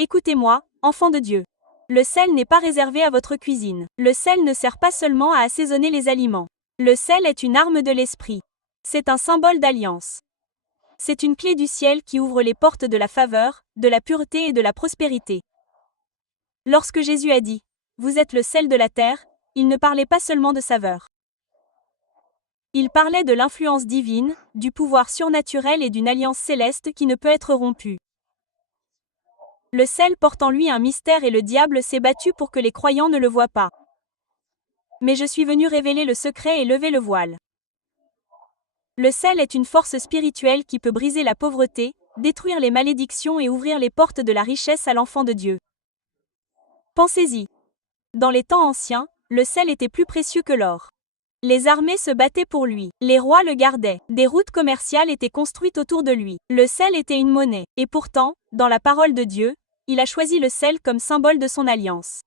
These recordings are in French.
Écoutez-moi, enfants de Dieu. Le sel n'est pas réservé à votre cuisine. Le sel ne sert pas seulement à assaisonner les aliments. Le sel est une arme de l'esprit. C'est un symbole d'alliance. C'est une clé du ciel qui ouvre les portes de la faveur, de la pureté et de la prospérité. Lorsque Jésus a dit « Vous êtes le sel de la terre », il ne parlait pas seulement de saveur. Il parlait de l'influence divine, du pouvoir surnaturel et d'une alliance céleste qui ne peut être rompue. Le sel porte en lui un mystère et le diable s'est battu pour que les croyants ne le voient pas. Mais je suis venu révéler le secret et lever le voile. Le sel est une force spirituelle qui peut briser la pauvreté, détruire les malédictions et ouvrir les portes de la richesse à l'enfant de Dieu. Pensez-y. Dans les temps anciens, le sel était plus précieux que l'or. Les armées se battaient pour lui. Les rois le gardaient. Des routes commerciales étaient construites autour de lui. Le sel était une monnaie. Et pourtant, dans la parole de Dieu, il a choisi le sel comme symbole de son alliance.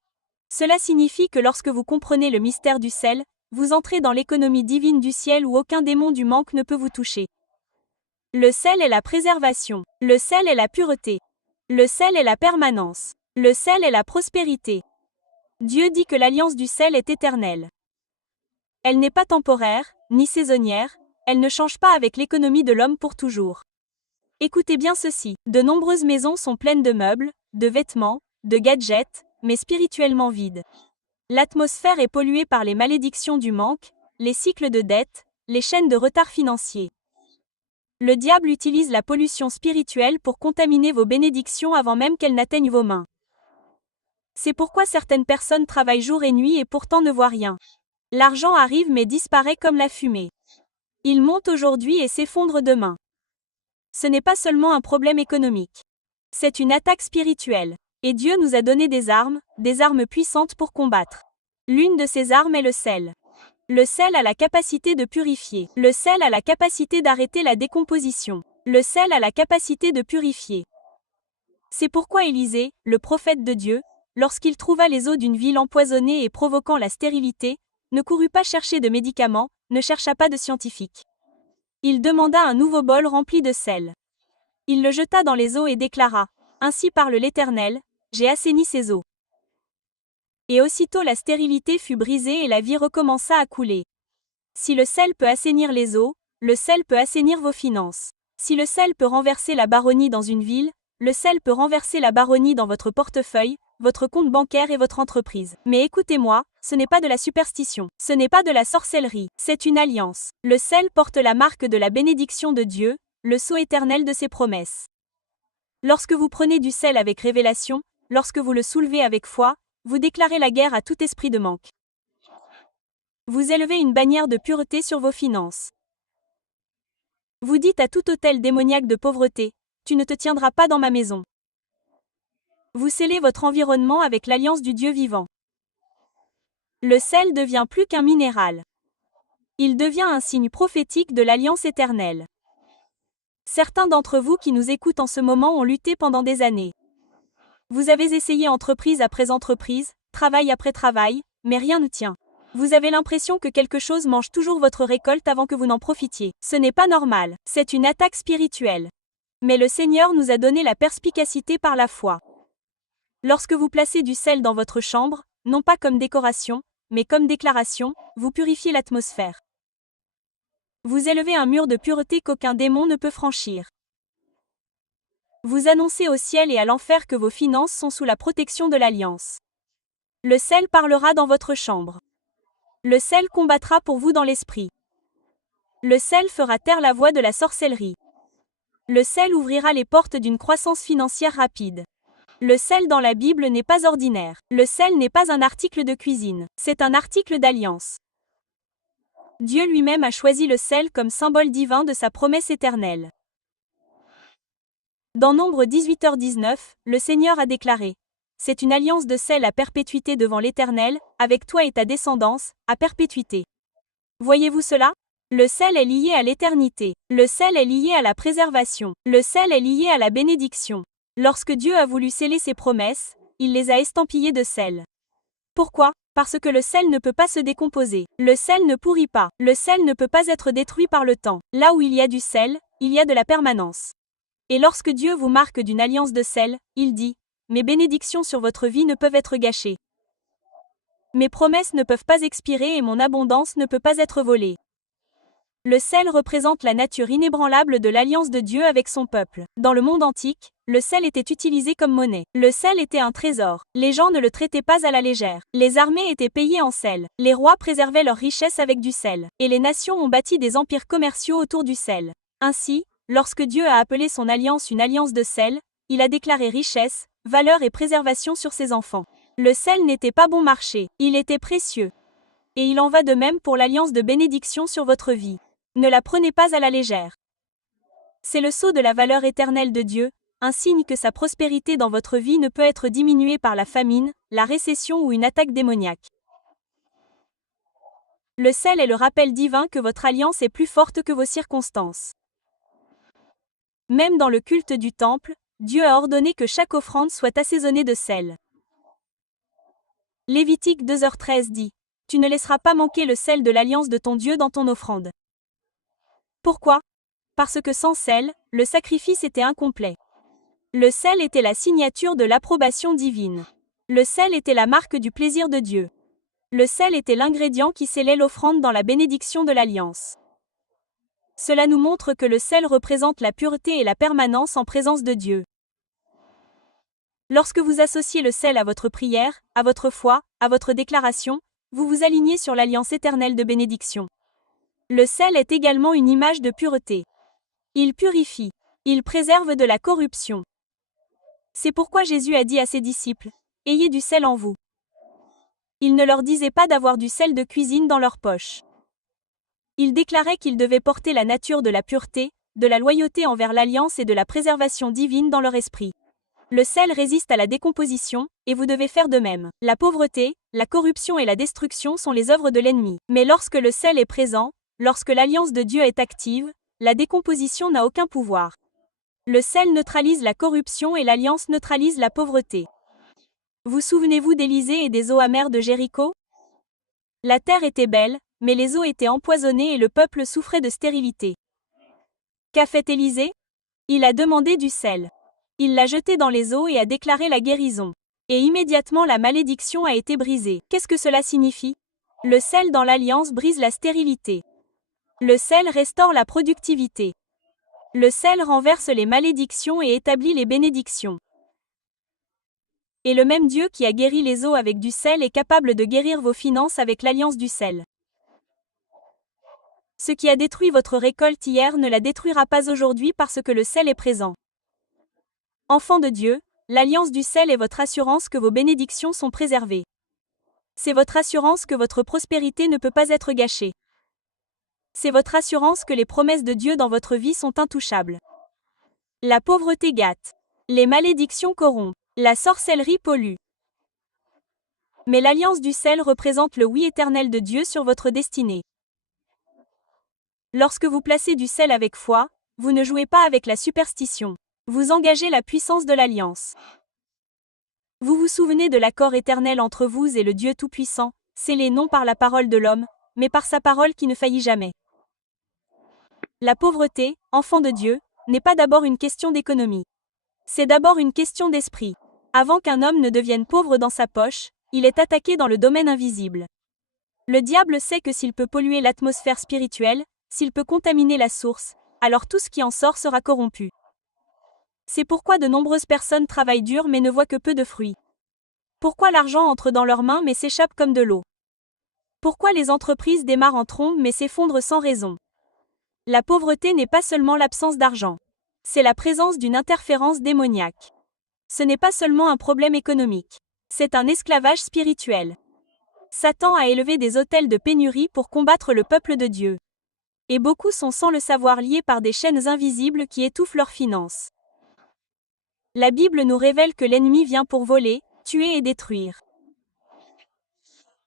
Cela signifie que lorsque vous comprenez le mystère du sel, vous entrez dans l'économie divine du ciel où aucun démon du manque ne peut vous toucher. Le sel est la préservation. Le sel est la pureté. Le sel est la permanence. Le sel est la prospérité. Dieu dit que l'alliance du sel est éternelle. Elle n'est pas temporaire, ni saisonnière, elle ne change pas avec l'économie de l'homme pour toujours. Écoutez bien ceci, de nombreuses maisons sont pleines de meubles, de vêtements, de gadgets, mais spirituellement vides. L'atmosphère est polluée par les malédictions du manque, les cycles de dette, les chaînes de retard financier. Le diable utilise la pollution spirituelle pour contaminer vos bénédictions avant même qu'elles n'atteignent vos mains. C'est pourquoi certaines personnes travaillent jour et nuit et pourtant ne voient rien. L'argent arrive mais disparaît comme la fumée. Il monte aujourd'hui et s'effondre demain. Ce n'est pas seulement un problème économique. C'est une attaque spirituelle. Et Dieu nous a donné des armes puissantes pour combattre. L'une de ces armes est le sel. Le sel a la capacité de purifier. Le sel a la capacité d'arrêter la décomposition. Le sel a la capacité de purifier. C'est pourquoi Élisée, le prophète de Dieu, lorsqu'il trouva les eaux d'une ville empoisonnée et provoquant la stérilité, ne courut pas chercher de médicaments, ne chercha pas de scientifiques. Il demanda un nouveau bol rempli de sel. Il le jeta dans les eaux et déclara « Ainsi parle l'Éternel, j'ai assaini ces eaux. » Et aussitôt la stérilité fut brisée et la vie recommença à couler. Si le sel peut assainir les eaux, le sel peut assainir vos finances. Si le sel peut renverser la baronnie dans une ville, le sel peut renverser la baronnie dans votre portefeuille, votre compte bancaire et votre entreprise. Mais écoutez-moi, ce n'est pas de la superstition, ce n'est pas de la sorcellerie, c'est une alliance. Le sel porte la marque de la bénédiction de Dieu, le sceau éternel de ses promesses. Lorsque vous prenez du sel avec révélation, lorsque vous le soulevez avec foi, vous déclarez la guerre à tout esprit de manque. Vous élevez une bannière de pureté sur vos finances. Vous dites à tout autel démoniaque de pauvreté, « Tu ne te tiendras pas dans ma maison ». Vous scellez votre environnement avec l'alliance du Dieu vivant. Le sel devient plus qu'un minéral. Il devient un signe prophétique de l'alliance éternelle. Certains d'entre vous qui nous écoutent en ce moment ont lutté pendant des années. Vous avez essayé entreprise après entreprise, travail après travail, mais rien ne tient. Vous avez l'impression que quelque chose mange toujours votre récolte avant que vous n'en profitiez. Ce n'est pas normal, c'est une attaque spirituelle. Mais le Seigneur nous a donné la perspicacité par la foi. Lorsque vous placez du sel dans votre chambre, non pas comme décoration, mais comme déclaration, vous purifiez l'atmosphère. Vous élevez un mur de pureté qu'aucun démon ne peut franchir. Vous annoncez au ciel et à l'enfer que vos finances sont sous la protection de l'alliance. Le sel parlera dans votre chambre. Le sel combattra pour vous dans l'esprit. Le sel fera taire la voix de la sorcellerie. Le sel ouvrira les portes d'une croissance financière rapide. Le sel dans la Bible n'est pas ordinaire. Le sel n'est pas un article de cuisine. C'est un article d'alliance. Dieu lui-même a choisi le sel comme symbole divin de sa promesse éternelle. Dans Nombre 18h19, le Seigneur a déclaré « C'est une alliance de sel à perpétuité devant l'Éternel, avec toi et ta descendance, à perpétuité. » Voyez-vous cela? Le sel est lié à l'éternité. Le sel est lié à la préservation. Le sel est lié à la bénédiction. Lorsque Dieu a voulu sceller ses promesses, il les a estampillées de sel. Pourquoi? Parce que le sel ne peut pas se décomposer. Le sel ne pourrit pas. Le sel ne peut pas être détruit par le temps. Là où il y a du sel, il y a de la permanence. Et lorsque Dieu vous marque d'une alliance de sel, il dit « mes bénédictions sur votre vie ne peuvent être gâchées. Mes promesses ne peuvent pas expirer et mon abondance ne peut pas être volée. Le sel représente la nature inébranlable de l'alliance de Dieu avec son peuple. Dans le monde antique, le sel était utilisé comme monnaie. Le sel était un trésor. Les gens ne le traitaient pas à la légère. Les armées étaient payées en sel. Les rois préservaient leurs richesses avec du sel. Et les nations ont bâti des empires commerciaux autour du sel. Ainsi, lorsque Dieu a appelé son alliance une alliance de sel, il a déclaré richesse, valeur et préservation sur ses enfants. Le sel n'était pas bon marché, il était précieux. Et il en va de même pour l'alliance de bénédiction sur votre vie. Ne la prenez pas à la légère. C'est le sceau de la valeur éternelle de Dieu, un signe que sa prospérité dans votre vie ne peut être diminuée par la famine, la récession ou une attaque démoniaque. Le sel est le rappel divin que votre alliance est plus forte que vos circonstances. Même dans le culte du temple, Dieu a ordonné que chaque offrande soit assaisonnée de sel. Lévitique 2h13 dit : Tu ne laisseras pas manquer le sel de l'alliance de ton Dieu dans ton offrande. Pourquoi ? Parce que sans sel, le sacrifice était incomplet. Le sel était la signature de l'approbation divine. Le sel était la marque du plaisir de Dieu. Le sel était l'ingrédient qui scellait l'offrande dans la bénédiction de l'alliance. Cela nous montre que le sel représente la pureté et la permanence en présence de Dieu. Lorsque vous associez le sel à votre prière, à votre foi, à votre déclaration, vous vous alignez sur l'alliance éternelle de bénédiction. Le sel est également une image de pureté. Il purifie. Il préserve de la corruption. C'est pourquoi Jésus a dit à ses disciples : Ayez du sel en vous. Il ne leur disait pas d'avoir du sel de cuisine dans leur poche. Il déclarait qu'ils devaient porter la nature de la pureté, de la loyauté envers l'alliance et de la préservation divine dans leur esprit. Le sel résiste à la décomposition, et vous devez faire de même. La pauvreté, la corruption et la destruction sont les œuvres de l'ennemi. Mais lorsque le sel est présent, lorsque l'alliance de Dieu est active, la décomposition n'a aucun pouvoir. Le sel neutralise la corruption et l'alliance neutralise la pauvreté. Vous souvenez-vous d'Élisée et des eaux amères de Jéricho ? La terre était belle, mais les eaux étaient empoisonnées et le peuple souffrait de stérilité. Qu'a fait Élisée ? Il a demandé du sel. Il l'a jeté dans les eaux et a déclaré la guérison. Et immédiatement la malédiction a été brisée. Qu'est-ce que cela signifie ? Le sel dans l'alliance brise la stérilité. Le sel restaure la productivité. Le sel renverse les malédictions et établit les bénédictions. Et le même Dieu qui a guéri les eaux avec du sel est capable de guérir vos finances avec l'alliance du sel. Ce qui a détruit votre récolte hier ne la détruira pas aujourd'hui parce que le sel est présent. Enfants de Dieu, l'alliance du sel est votre assurance que vos bénédictions sont préservées. C'est votre assurance que votre prospérité ne peut pas être gâchée. C'est votre assurance que les promesses de Dieu dans votre vie sont intouchables. La pauvreté gâte. Les malédictions corrompent. La sorcellerie pollue. Mais l'alliance du sel représente le oui éternel de Dieu sur votre destinée. Lorsque vous placez du sel avec foi, vous ne jouez pas avec la superstition. Vous engagez la puissance de l'alliance. Vous vous souvenez de l'accord éternel entre vous et le Dieu Tout-Puissant, scellé non par la parole de l'homme, mais par sa parole qui ne faillit jamais. La pauvreté, enfant de Dieu, n'est pas d'abord une question d'économie. C'est d'abord une question d'esprit. Avant qu'un homme ne devienne pauvre dans sa poche, il est attaqué dans le domaine invisible. Le diable sait que s'il peut polluer l'atmosphère spirituelle, s'il peut contaminer la source, alors tout ce qui en sort sera corrompu. C'est pourquoi de nombreuses personnes travaillent dur mais ne voient que peu de fruits. Pourquoi l'argent entre dans leurs mains mais s'échappe comme de l'eau. Pourquoi les entreprises démarrent en trombe mais s'effondrent sans raison. La pauvreté n'est pas seulement l'absence d'argent. C'est la présence d'une interférence démoniaque. Ce n'est pas seulement un problème économique. C'est un esclavage spirituel. Satan a élevé des autels de pénurie pour combattre le peuple de Dieu. Et beaucoup sont sans le savoir liés par des chaînes invisibles qui étouffent leurs finances. La Bible nous révèle que l'ennemi vient pour voler, tuer et détruire.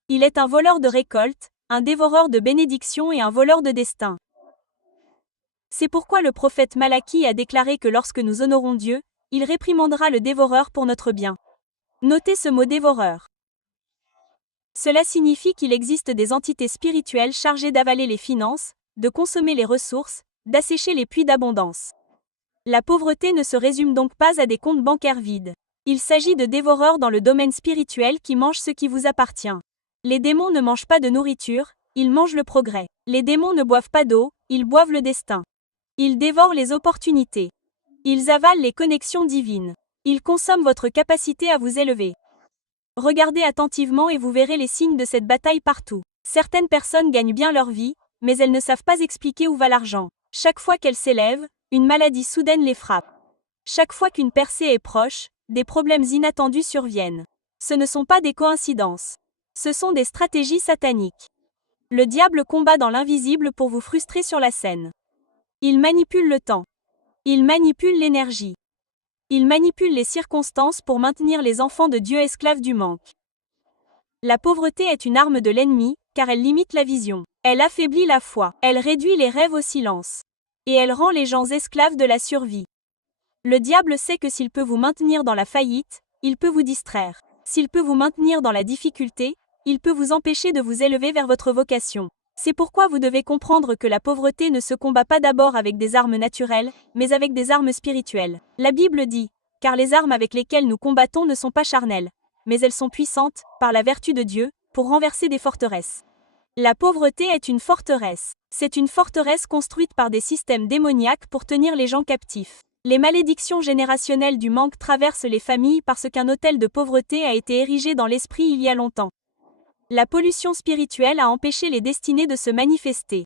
Il est un voleur de récolte, un dévoreur de bénédictions et un voleur de destin. C'est pourquoi le prophète Malachie a déclaré que lorsque nous honorons Dieu, il réprimandera le dévoreur pour notre bien. Notez ce mot dévoreur. Cela signifie qu'il existe des entités spirituelles chargées d'avaler les finances, de consommer les ressources, d'assécher les puits d'abondance. La pauvreté ne se résume donc pas à des comptes bancaires vides. Il s'agit de dévoreurs dans le domaine spirituel qui mangent ce qui vous appartient. Les démons ne mangent pas de nourriture, ils mangent le progrès. Les démons ne boivent pas d'eau, ils boivent le destin. Ils dévorent les opportunités. Ils avalent les connexions divines. Ils consomment votre capacité à vous élever. Regardez attentivement et vous verrez les signes de cette bataille partout. Certaines personnes gagnent bien leur vie, mais elles ne savent pas expliquer où va l'argent. Chaque fois qu'elles s'élèvent, une maladie soudaine les frappe. Chaque fois qu'une percée est proche, des problèmes inattendus surviennent. Ce ne sont pas des coïncidences. Ce sont des stratégies sataniques. Le diable combat dans l'invisible pour vous frustrer sur la scène. Il manipule le temps. Il manipule l'énergie. Il manipule les circonstances pour maintenir les enfants de Dieu esclaves du manque. La pauvreté est une arme de l'ennemi, car elle limite la vision. Elle affaiblit la foi. Elle réduit les rêves au silence. Et elle rend les gens esclaves de la survie. Le diable sait que s'il peut vous maintenir dans la faillite, il peut vous distraire. S'il peut vous maintenir dans la difficulté, il peut vous empêcher de vous élever vers votre vocation. C'est pourquoi vous devez comprendre que la pauvreté ne se combat pas d'abord avec des armes naturelles, mais avec des armes spirituelles. La Bible dit, « Car les armes avec lesquelles nous combattons ne sont pas charnelles, mais elles sont puissantes, par la vertu de Dieu, pour renverser des forteresses. » La pauvreté est une forteresse. C'est une forteresse construite par des systèmes démoniaques pour tenir les gens captifs. Les malédictions générationnelles du manque traversent les familles parce qu'un autel de pauvreté a été érigé dans l'esprit il y a longtemps. La pollution spirituelle a empêché les destinées de se manifester.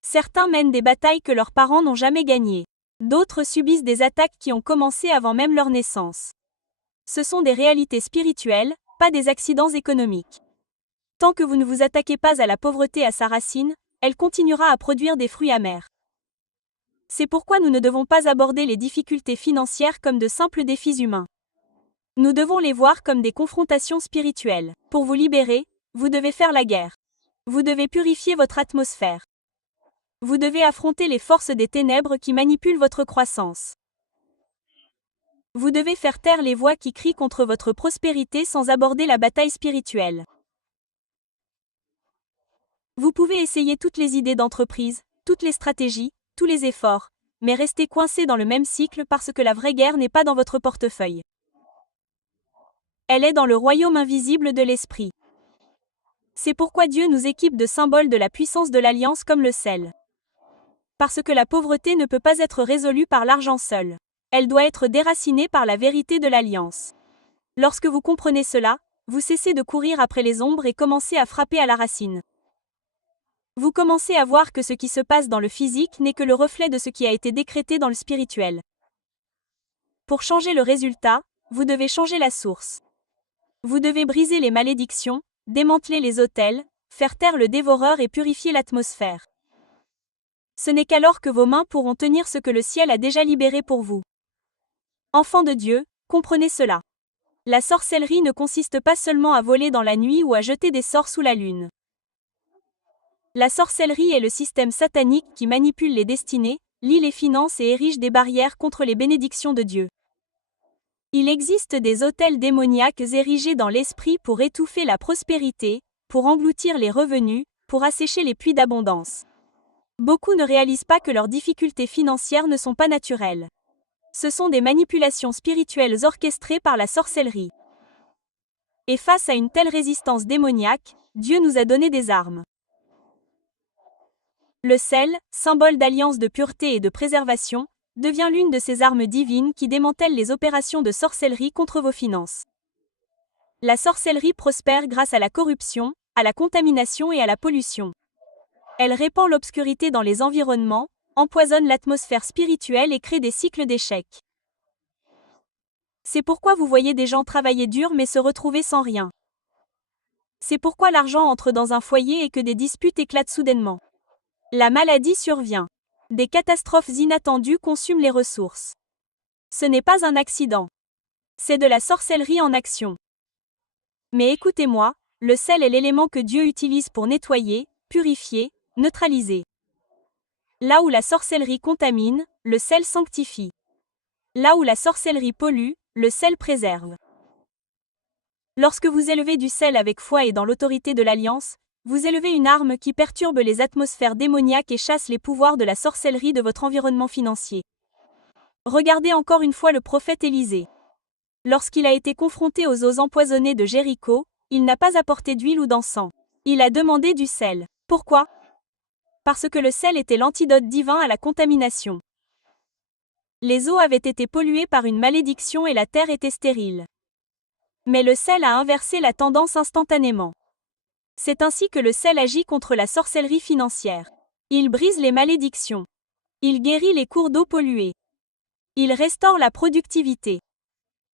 Certains mènent des batailles que leurs parents n'ont jamais gagnées. D'autres subissent des attaques qui ont commencé avant même leur naissance. Ce sont des réalités spirituelles, pas des accidents économiques. Tant que vous ne vous attaquez pas à la pauvreté à sa racine, elle continuera à produire des fruits amers. C'est pourquoi nous ne devons pas aborder les difficultés financières comme de simples défis humains. Nous devons les voir comme des confrontations spirituelles. Pour vous libérer, vous devez faire la guerre. Vous devez purifier votre atmosphère. Vous devez affronter les forces des ténèbres qui manipulent votre croissance. Vous devez faire taire les voix qui crient contre votre prospérité sans aborder la bataille spirituelle. Vous pouvez essayer toutes les idées d'entreprise, toutes les stratégies, tous les efforts, mais restez coincé dans le même cycle parce que la vraie guerre n'est pas dans votre portefeuille. Elle est dans le royaume invisible de l'esprit. C'est pourquoi Dieu nous équipe de symboles de la puissance de l'alliance comme le sel. Parce que la pauvreté ne peut pas être résolue par l'argent seul. Elle doit être déracinée par la vérité de l'alliance. Lorsque vous comprenez cela, vous cessez de courir après les ombres et commencez à frapper à la racine. Vous commencez à voir que ce qui se passe dans le physique n'est que le reflet de ce qui a été décrété dans le spirituel. Pour changer le résultat, vous devez changer la source. Vous devez briser les malédictions, démanteler les autels, faire taire le dévoreur et purifier l'atmosphère. Ce n'est qu'alors que vos mains pourront tenir ce que le ciel a déjà libéré pour vous. Enfants de Dieu, comprenez cela. La sorcellerie ne consiste pas seulement à voler dans la nuit ou à jeter des sorts sous la lune. La sorcellerie est le système satanique qui manipule les destinées, lie les finances et érige des barrières contre les bénédictions de Dieu. Il existe des autels démoniaques érigés dans l'esprit pour étouffer la prospérité, pour engloutir les revenus, pour assécher les puits d'abondance. Beaucoup ne réalisent pas que leurs difficultés financières ne sont pas naturelles. Ce sont des manipulations spirituelles orchestrées par la sorcellerie. Et face à une telle résistance démoniaque, Dieu nous a donné des armes. Le sel, symbole d'alliance de pureté et de préservation, devient l'une de ces armes divines qui démantèlent les opérations de sorcellerie contre vos finances. La sorcellerie prospère grâce à la corruption, à la contamination et à la pollution. Elle répand l'obscurité dans les environnements, empoisonne l'atmosphère spirituelle et crée des cycles d'échecs. C'est pourquoi vous voyez des gens travailler dur mais se retrouver sans rien. C'est pourquoi l'argent entre dans un foyer et que des disputes éclatent soudainement. La maladie survient. Des catastrophes inattendues consument les ressources. Ce n'est pas un accident. C'est de la sorcellerie en action. Mais écoutez-moi, le sel est l'élément que Dieu utilise pour nettoyer, purifier, neutraliser. Là où la sorcellerie contamine, le sel sanctifie. Là où la sorcellerie pollue, le sel préserve. Lorsque vous élevez du sel avec foi et dans l'autorité de l'alliance, vous élevez une arme qui perturbe les atmosphères démoniaques et chasse les pouvoirs de la sorcellerie de votre environnement financier. Regardez encore une fois le prophète Élisée. Lorsqu'il a été confronté aux eaux empoisonnées de Jéricho, il n'a pas apporté d'huile ou d'encens. Il a demandé du sel. Pourquoi? Parce que le sel était l'antidote divin à la contamination. Les eaux avaient été polluées par une malédiction et la terre était stérile. Mais le sel a inversé la tendance instantanément. C'est ainsi que le sel agit contre la sorcellerie financière. Il brise les malédictions. Il guérit les cours d'eau pollués. Il restaure la productivité.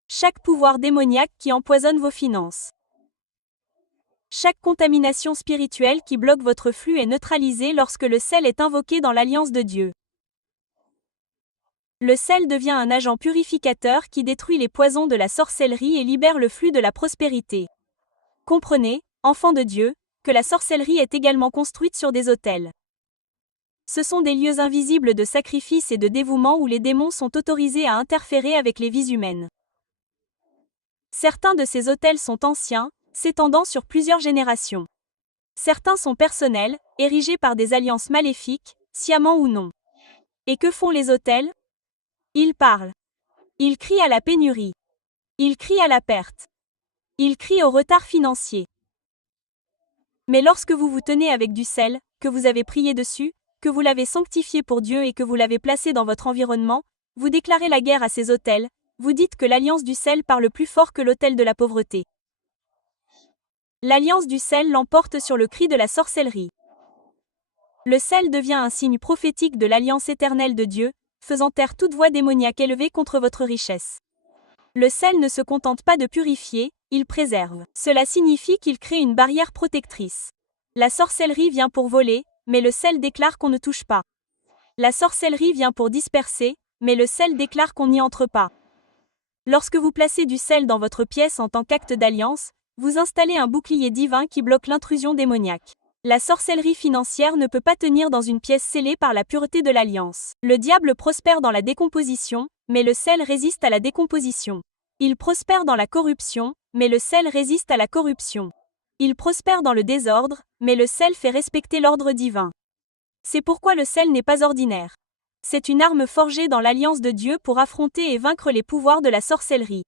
Chaque pouvoir démoniaque qui empoisonne vos finances. Chaque contamination spirituelle qui bloque votre flux est neutralisée lorsque le sel est invoqué dans l'alliance de Dieu. Le sel devient un agent purificateur qui détruit les poisons de la sorcellerie et libère le flux de la prospérité. Comprenez, enfants de Dieu, que la sorcellerie est également construite sur des autels. Ce sont des lieux invisibles de sacrifice et de dévouement où les démons sont autorisés à interférer avec les vies humaines. Certains de ces autels sont anciens, s'étendant sur plusieurs générations. Certains sont personnels, érigés par des alliances maléfiques, sciemment ou non. Et que font les autels? Ils parlent. Ils crient à la pénurie. Ils crient à la perte. Ils crient au retard financier. Mais lorsque vous vous tenez avec du sel, que vous avez prié dessus, que vous l'avez sanctifié pour Dieu et que vous l'avez placé dans votre environnement, vous déclarez la guerre à ces autels, vous dites que l'alliance du sel parle plus fort que l'autel de la pauvreté. L'alliance du sel l'emporte sur le cri de la sorcellerie. Le sel devient un signe prophétique de l'alliance éternelle de Dieu, faisant taire toute voix démoniaque élevée contre votre richesse. Le sel ne se contente pas de purifier, il préserve. Cela signifie qu'il crée une barrière protectrice. La sorcellerie vient pour voler, mais le sel déclare qu'on ne touche pas. La sorcellerie vient pour disperser, mais le sel déclare qu'on n'y entre pas. Lorsque vous placez du sel dans votre pièce en tant qu'acte d'alliance, vous installez un bouclier divin qui bloque l'intrusion démoniaque. La sorcellerie financière ne peut pas tenir dans une pièce scellée par la pureté de l'alliance. Le diable prospère dans la décomposition, mais le sel résiste à la décomposition. Il prospère dans la corruption, mais le sel résiste à la corruption. Il prospère dans le désordre, mais le sel fait respecter l'ordre divin. C'est pourquoi le sel n'est pas ordinaire. C'est une arme forgée dans l'alliance de Dieu pour affronter et vaincre les pouvoirs de la sorcellerie.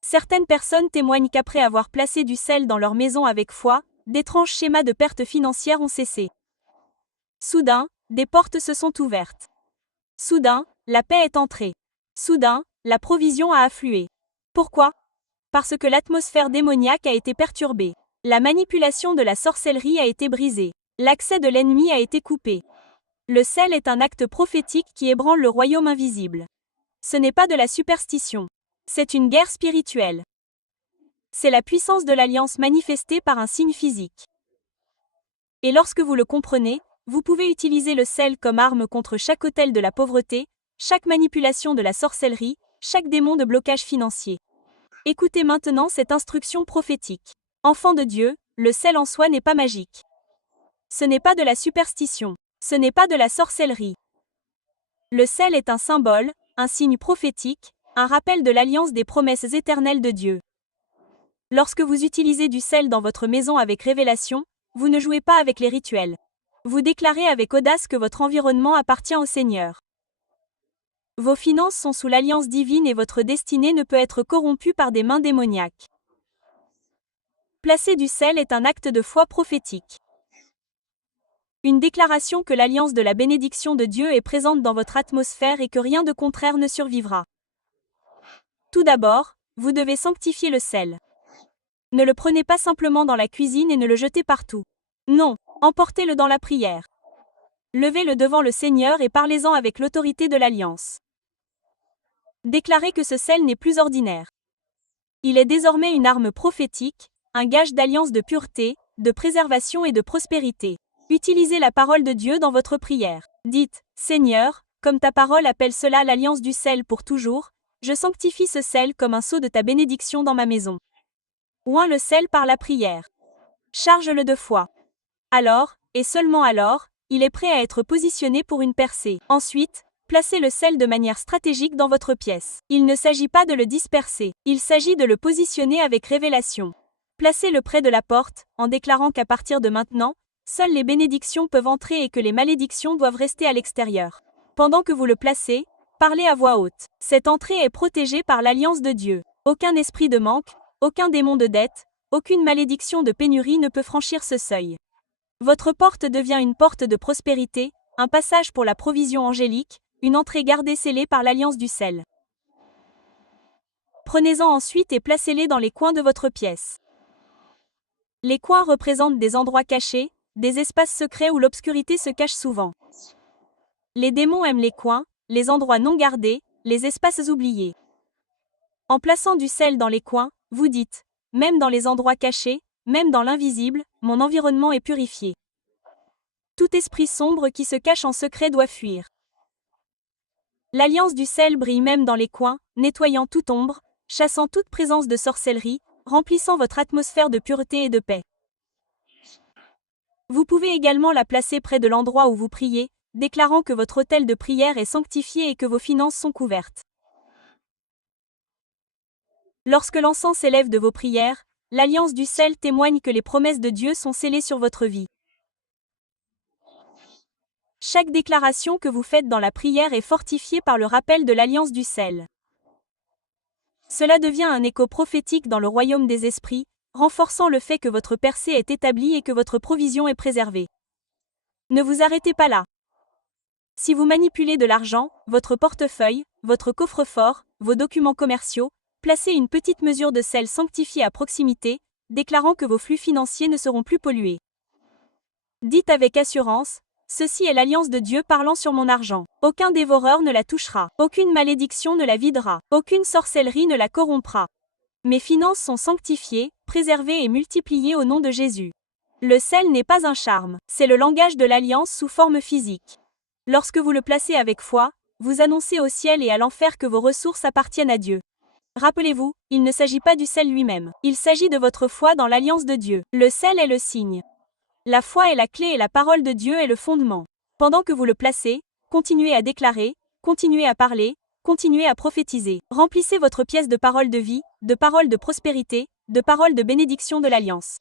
Certaines personnes témoignent qu'après avoir placé du sel dans leur maison avec foi, d'étranges schémas de perte financière ont cessé. Soudain, des portes se sont ouvertes. Soudain, la paix est entrée. Soudain, la provision a afflué. Pourquoi? Parce que l'atmosphère démoniaque a été perturbée. La manipulation de la sorcellerie a été brisée. L'accès de l'ennemi a été coupé. Le sel est un acte prophétique qui ébranle le royaume invisible. Ce n'est pas de la superstition. C'est une guerre spirituelle. C'est la puissance de l'alliance manifestée par un signe physique. Et lorsque vous le comprenez, vous pouvez utiliser le sel comme arme contre chaque autel de la pauvreté, chaque manipulation de la sorcellerie, chaque démon de blocage financier. Écoutez maintenant cette instruction prophétique. Enfant de Dieu, le sel en soi n'est pas magique. Ce n'est pas de la superstition. Ce n'est pas de la sorcellerie. Le sel est un symbole, un signe prophétique, un rappel de l'alliance des promesses éternelles de Dieu. Lorsque vous utilisez du sel dans votre maison avec révélation, vous ne jouez pas avec les rituels. Vous déclarez avec audace que votre environnement appartient au Seigneur. Vos finances sont sous l'alliance divine et votre destinée ne peut être corrompue par des mains démoniaques. Placer du sel est un acte de foi prophétique. Une déclaration que l'alliance de la bénédiction de Dieu est présente dans votre atmosphère et que rien de contraire ne survivra. Tout d'abord, vous devez sanctifier le sel. Ne le prenez pas simplement dans la cuisine et ne le jetez partout. Non, emportez-le dans la prière. Levez-le devant le Seigneur et parlez-en avec l'autorité de l'alliance. Déclarez que ce sel n'est plus ordinaire. Il est désormais une arme prophétique, un gage d'alliance de pureté, de préservation et de prospérité. Utilisez la parole de Dieu dans votre prière. Dites, Seigneur, comme ta parole appelle cela l'alliance du sel pour toujours, je sanctifie ce sel comme un sceau de ta bénédiction dans ma maison. Oins le sel par la prière. Charge-le de foi. Alors, et seulement alors, il est prêt à être positionné pour une percée. Ensuite, placez le sel de manière stratégique dans votre pièce. Il ne s'agit pas de le disperser, il s'agit de le positionner avec révélation. Placez-le près de la porte, en déclarant qu'à partir de maintenant, seules les bénédictions peuvent entrer et que les malédictions doivent rester à l'extérieur. Pendant que vous le placez, parlez à voix haute. Cette entrée est protégée par l'alliance de Dieu. Aucun esprit de manque, aucun démon de dette, aucune malédiction de pénurie ne peut franchir ce seuil. Votre porte devient une porte de prospérité, un passage pour la provision angélique, une entrée gardée scellée par l'alliance du sel. Prenez-en ensuite et placez-les dans les coins de votre pièce. Les coins représentent des endroits cachés, des espaces secrets où l'obscurité se cache souvent. Les démons aiment les coins, les endroits non gardés, les espaces oubliés. En plaçant du sel dans les coins, vous dites, même dans les endroits cachés, même dans l'invisible, mon environnement est purifié. Tout esprit sombre qui se cache en secret doit fuir. L'alliance du sel brille même dans les coins, nettoyant toute ombre, chassant toute présence de sorcellerie, remplissant votre atmosphère de pureté et de paix. Vous pouvez également la placer près de l'endroit où vous priez, déclarant que votre autel de prière est sanctifié et que vos finances sont couvertes. Lorsque l'encens s'élève de vos prières, l'alliance du sel témoigne que les promesses de Dieu sont scellées sur votre vie. Chaque déclaration que vous faites dans la prière est fortifiée par le rappel de l'alliance du sel. Cela devient un écho prophétique dans le royaume des esprits, renforçant le fait que votre percée est établie et que votre provision est préservée. Ne vous arrêtez pas là. Si vous manipulez de l'argent, votre portefeuille, votre coffre-fort, vos documents commerciaux, placez une petite mesure de sel sanctifié à proximité, déclarant que vos flux financiers ne seront plus pollués. Dites avec assurance, ceci est l'alliance de Dieu parlant sur mon argent. Aucun dévoreur ne la touchera. Aucune malédiction ne la videra. Aucune sorcellerie ne la corrompra. Mes finances sont sanctifiées, préservées et multipliées au nom de Jésus. Le sel n'est pas un charme, c'est le langage de l'alliance sous forme physique. Lorsque vous le placez avec foi, vous annoncez au ciel et à l'enfer que vos ressources appartiennent à Dieu. Rappelez-vous, il ne s'agit pas du sel lui-même. Il s'agit de votre foi dans l'alliance de Dieu. Le sel est le signe. La foi est la clé et la parole de Dieu est le fondement. Pendant que vous le placez, continuez à déclarer, continuez à parler, continuez à prophétiser. Remplissez votre pièce de paroles de vie, de paroles de prospérité, de paroles de bénédiction de l'alliance.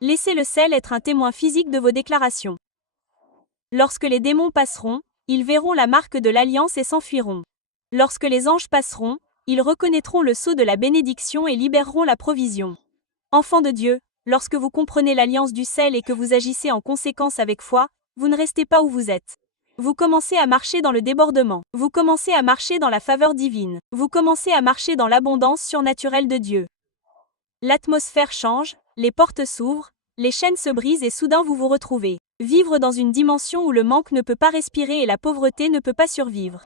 Laissez le sel être un témoin physique de vos déclarations. Lorsque les démons passeront, ils verront la marque de l'alliance et s'enfuiront. Lorsque les anges passeront, ils reconnaîtront le sceau de la bénédiction et libéreront la provision. Enfants de Dieu, lorsque vous comprenez l'alliance du sel et que vous agissez en conséquence avec foi, vous ne restez pas où vous êtes. Vous commencez à marcher dans le débordement. Vous commencez à marcher dans la faveur divine. Vous commencez à marcher dans l'abondance surnaturelle de Dieu. L'atmosphère change, les portes s'ouvrent, les chaînes se brisent et soudain vous vous retrouvez. Vivre dans une dimension où le manque ne peut pas respirer et la pauvreté ne peut pas survivre.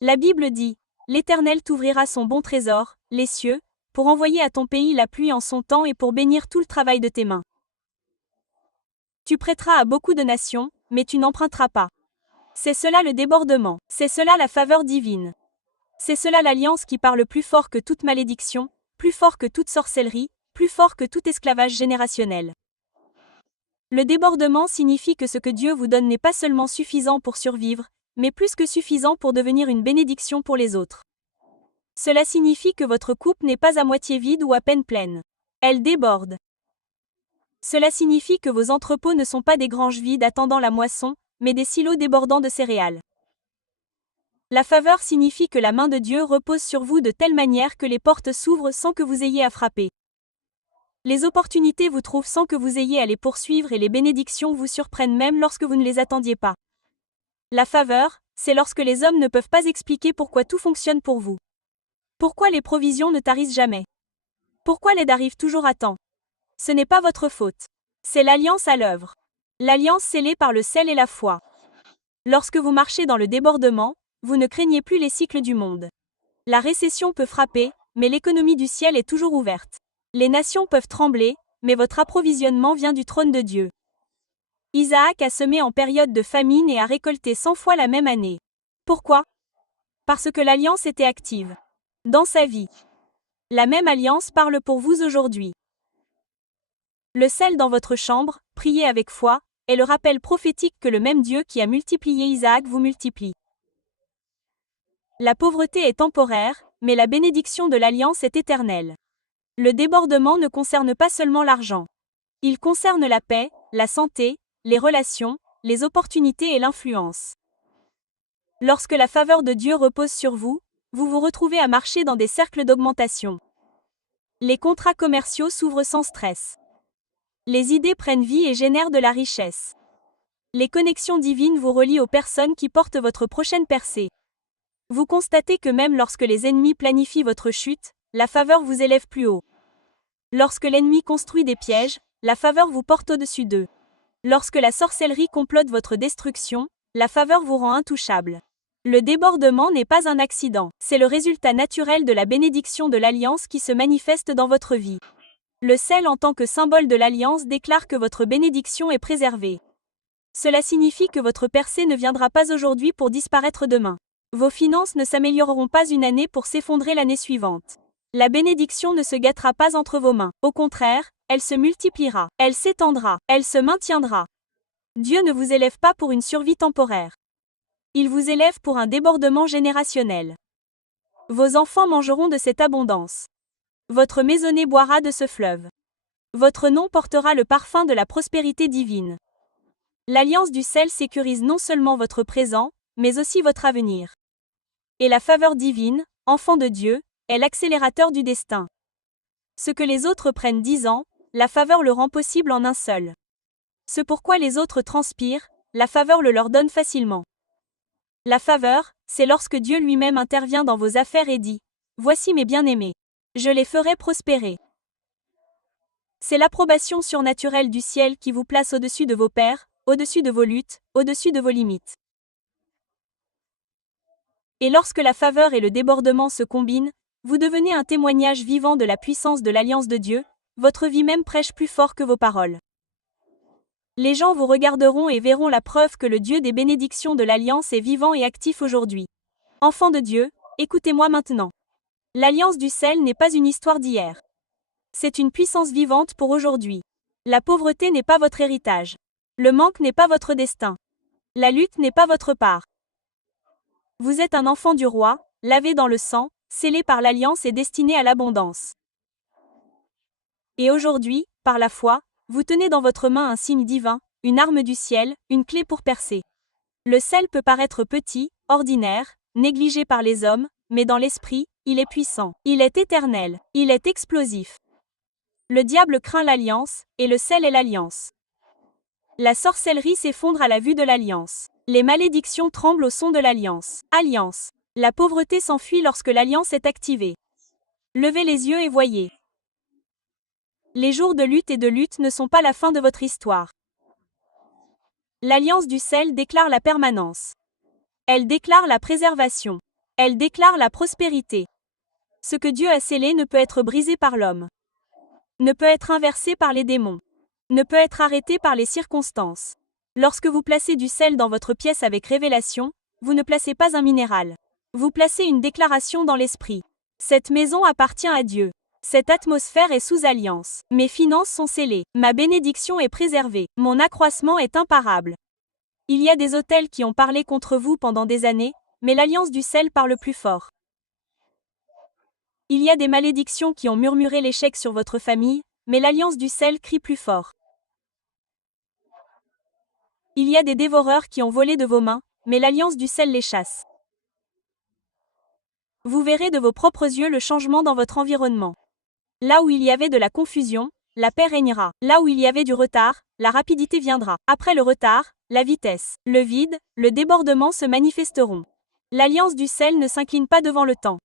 La Bible dit, « L'Éternel t'ouvrira son bon trésor, les cieux, pour envoyer à ton pays la pluie en son temps et pour bénir tout le travail de tes mains. Tu prêteras à beaucoup de nations, mais tu n'emprunteras pas. » C'est cela le débordement, c'est cela la faveur divine. C'est cela l'alliance qui parle plus fort que toute malédiction, plus fort que toute sorcellerie, plus fort que tout esclavage générationnel. Le débordement signifie que ce que Dieu vous donne n'est pas seulement suffisant pour survivre, mais plus que suffisant pour devenir une bénédiction pour les autres. Cela signifie que votre coupe n'est pas à moitié vide ou à peine pleine. Elle déborde. Cela signifie que vos entrepôts ne sont pas des granges vides attendant la moisson, mais des silos débordant de céréales. La faveur signifie que la main de Dieu repose sur vous de telle manière que les portes s'ouvrent sans que vous ayez à frapper. Les opportunités vous trouvent sans que vous ayez à les poursuivre et les bénédictions vous surprennent même lorsque vous ne les attendiez pas. La faveur, c'est lorsque les hommes ne peuvent pas expliquer pourquoi tout fonctionne pour vous. Pourquoi les provisions ne tarissent jamais? Pourquoi l'aide arrive toujours à temps? Ce n'est pas votre faute. C'est l'alliance à l'œuvre. L'alliance scellée par le sel et la foi. Lorsque vous marchez dans le débordement, vous ne craignez plus les cycles du monde. La récession peut frapper, mais l'économie du ciel est toujours ouverte. Les nations peuvent trembler, mais votre approvisionnement vient du trône de Dieu. Isaac a semé en période de famine et a récolté 100 fois la même année. Pourquoi? Parce que l'alliance était active. Dans sa vie. La même alliance parle pour vous aujourd'hui. Le sel dans votre chambre, priez avec foi, est le rappel prophétique que le même Dieu qui a multiplié Isaac vous multiplie. La pauvreté est temporaire, mais la bénédiction de l'alliance est éternelle. Le débordement ne concerne pas seulement l'argent. Il concerne la paix, la santé, les relations, les opportunités et l'influence. Lorsque la faveur de Dieu repose sur vous, Vous vous retrouvez à marcher dans des cercles d'augmentation. Les contrats commerciaux s'ouvrent sans stress. Les idées prennent vie et génèrent de la richesse. Les connexions divines vous relient aux personnes qui portent votre prochaine percée. Vous constatez que même lorsque les ennemis planifient votre chute, la faveur vous élève plus haut. Lorsque l'ennemi construit des pièges, la faveur vous porte au-dessus d'eux. Lorsque la sorcellerie complote votre destruction, la faveur vous rend intouchable. Le débordement n'est pas un accident, c'est le résultat naturel de la bénédiction de l'alliance qui se manifeste dans votre vie. Le sel en tant que symbole de l'alliance déclare que votre bénédiction est préservée. Cela signifie que votre percée ne viendra pas aujourd'hui pour disparaître demain. Vos finances ne s'amélioreront pas une année pour s'effondrer l'année suivante. La bénédiction ne se gâtera pas entre vos mains. Au contraire, elle se multipliera, elle s'étendra, elle se maintiendra. Dieu ne vous élève pas pour une survie temporaire. Il vous élève pour un débordement générationnel. Vos enfants mangeront de cette abondance. Votre maisonnée boira de ce fleuve. Votre nom portera le parfum de la prospérité divine. L'alliance du sel sécurise non seulement votre présent, mais aussi votre avenir. Et la faveur divine, enfant de Dieu, est l'accélérateur du destin. Ce que les autres prennent 10 ans, la faveur le rend possible en un seul. Ce pourquoi les autres transpirent, la faveur le leur donne facilement. La faveur, c'est lorsque Dieu lui-même intervient dans vos affaires et dit « Voici mes bien-aimés. Je les ferai prospérer. » C'est l'approbation surnaturelle du ciel qui vous place au-dessus de vos pairs, au-dessus de vos luttes, au-dessus de vos limites. Et lorsque la faveur et le débordement se combinent, vous devenez un témoignage vivant de la puissance de l'alliance de Dieu, votre vie même prêche plus fort que vos paroles. Les gens vous regarderont et verront la preuve que le Dieu des bénédictions de l'Alliance est vivant et actif aujourd'hui. Enfants de Dieu, écoutez-moi maintenant. L'Alliance du sel n'est pas une histoire d'hier. C'est une puissance vivante pour aujourd'hui. La pauvreté n'est pas votre héritage. Le manque n'est pas votre destin. La lutte n'est pas votre part. Vous êtes un enfant du roi, lavé dans le sang, scellé par l'Alliance et destiné à l'abondance. Et aujourd'hui, par la foi, vous tenez dans votre main un signe divin, une arme du ciel, une clé pour percer. Le sel peut paraître petit, ordinaire, négligé par les hommes, mais dans l'esprit, il est puissant. Il est éternel. Il est explosif. Le diable craint l'alliance, et le sel est l'alliance. La sorcellerie s'effondre à la vue de l'alliance. Les malédictions tremblent au son de l'alliance. Alliance. La pauvreté s'enfuit lorsque l'alliance est activée. Levez les yeux et voyez. Les jours de lutte et de lutte ne sont pas la fin de votre histoire. L'alliance du sel déclare la permanence. Elle déclare la préservation. Elle déclare la prospérité. Ce que Dieu a scellé ne peut être brisé par l'homme. Ne peut être inversé par les démons. Ne peut être arrêté par les circonstances. Lorsque vous placez du sel dans votre pièce avec révélation, vous ne placez pas un minéral. Vous placez une déclaration dans l'esprit. Cette maison appartient à Dieu. Cette atmosphère est sous alliance. Mes finances sont scellées. Ma bénédiction est préservée. Mon accroissement est imparable. Il y a des autels qui ont parlé contre vous pendant des années, mais l'alliance du sel parle plus fort. Il y a des malédictions qui ont murmuré l'échec sur votre famille, mais l'alliance du sel crie plus fort. Il y a des dévoreurs qui ont volé de vos mains, mais l'alliance du sel les chasse. Vous verrez de vos propres yeux le changement dans votre environnement. Là où il y avait de la confusion, la paix régnera. Là où il y avait du retard, la rapidité viendra. Après le retard, la vitesse, le vide, le débordement se manifesteront. L'alliance du sel ne s'incline pas devant le temps.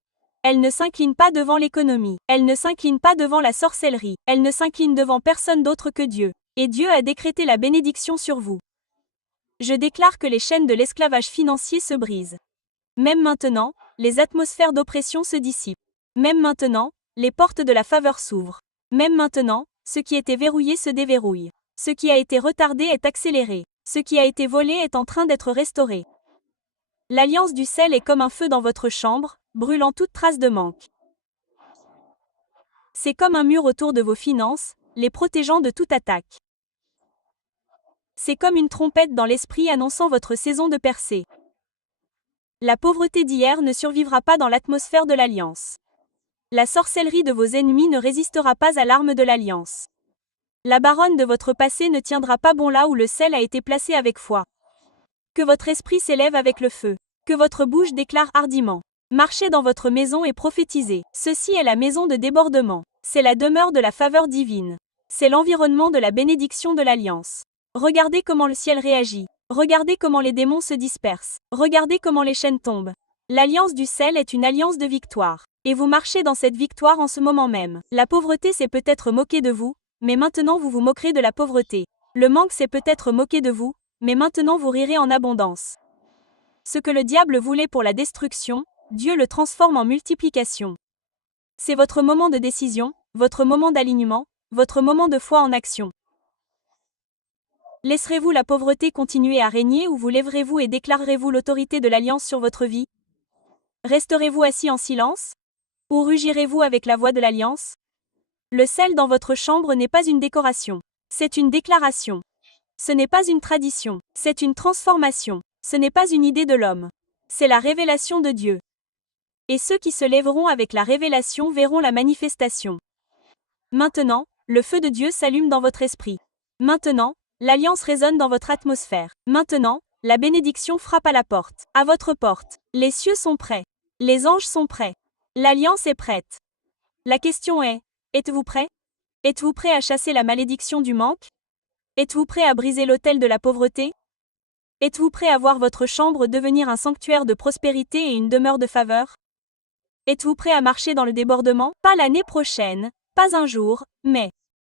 Elle ne s'incline pas devant l'économie. Elle ne s'incline pas devant la sorcellerie. Elle ne s'incline devant personne d'autre que Dieu. Et Dieu a décrété la bénédiction sur vous. Je déclare que les chaînes de l'esclavage financier se brisent. Même maintenant, les atmosphères d'oppression se dissipent. Même maintenant, les portes de la faveur s'ouvrent. Même maintenant, ce qui était verrouillé se déverrouille. Ce qui a été retardé est accéléré. Ce qui a été volé est en train d'être restauré. L'alliance du sel est comme un feu dans votre chambre, brûlant toute trace de manque. C'est comme un mur autour de vos finances, les protégeant de toute attaque. C'est comme une trompette dans l'esprit annonçant votre saison de percée. La pauvreté d'hier ne survivra pas dans l'atmosphère de l'alliance. La sorcellerie de vos ennemis ne résistera pas à l'arme de l'alliance. La baronne de votre passé ne tiendra pas bon là où le sel a été placé avec foi. Que votre esprit s'élève avec le feu. Que votre bouche déclare hardiment. Marchez dans votre maison et prophétisez. Ceci est la maison de débordement. C'est la demeure de la faveur divine. C'est l'environnement de la bénédiction de l'alliance. Regardez comment le ciel réagit. Regardez comment les démons se dispersent. Regardez comment les chaînes tombent. L'alliance du sel est une alliance de victoire. Et vous marchez dans cette victoire en ce moment même. La pauvreté s'est peut-être moquée de vous, mais maintenant vous vous moquerez de la pauvreté. Le manque s'est peut-être moqué de vous, mais maintenant vous rirez en abondance. Ce que le diable voulait pour la destruction, Dieu le transforme en multiplication. C'est votre moment de décision, votre moment d'alignement, votre moment de foi en action. Laisserez-vous la pauvreté continuer à régner ou vous lèverez-vous et déclarerez-vous l'autorité de l'alliance sur votre vie? Resterez-vous assis en silence? Ou rugirez-vous avec la voix de l'alliance? Le sel dans votre chambre n'est pas une décoration. C'est une déclaration. Ce n'est pas une tradition. C'est une transformation. Ce n'est pas une idée de l'homme. C'est la révélation de Dieu. Et ceux qui se lèveront avec la révélation verront la manifestation. Maintenant, le feu de Dieu s'allume dans votre esprit. Maintenant, l'alliance résonne dans votre atmosphère. Maintenant, la bénédiction frappe à la porte. À votre porte. Les cieux sont prêts. Les anges sont prêts. L'alliance est prête. La question est, êtes-vous prêt? Êtes-vous prêt à chasser la malédiction du manque? Êtes-vous prêt à briser l'autel de la pauvreté? Êtes-vous prêt à voir votre chambre devenir un sanctuaire de prospérité et une demeure de faveur? Êtes-vous prêt à marcher dans le débordement? Pas l'année prochaine, pas un jour, mais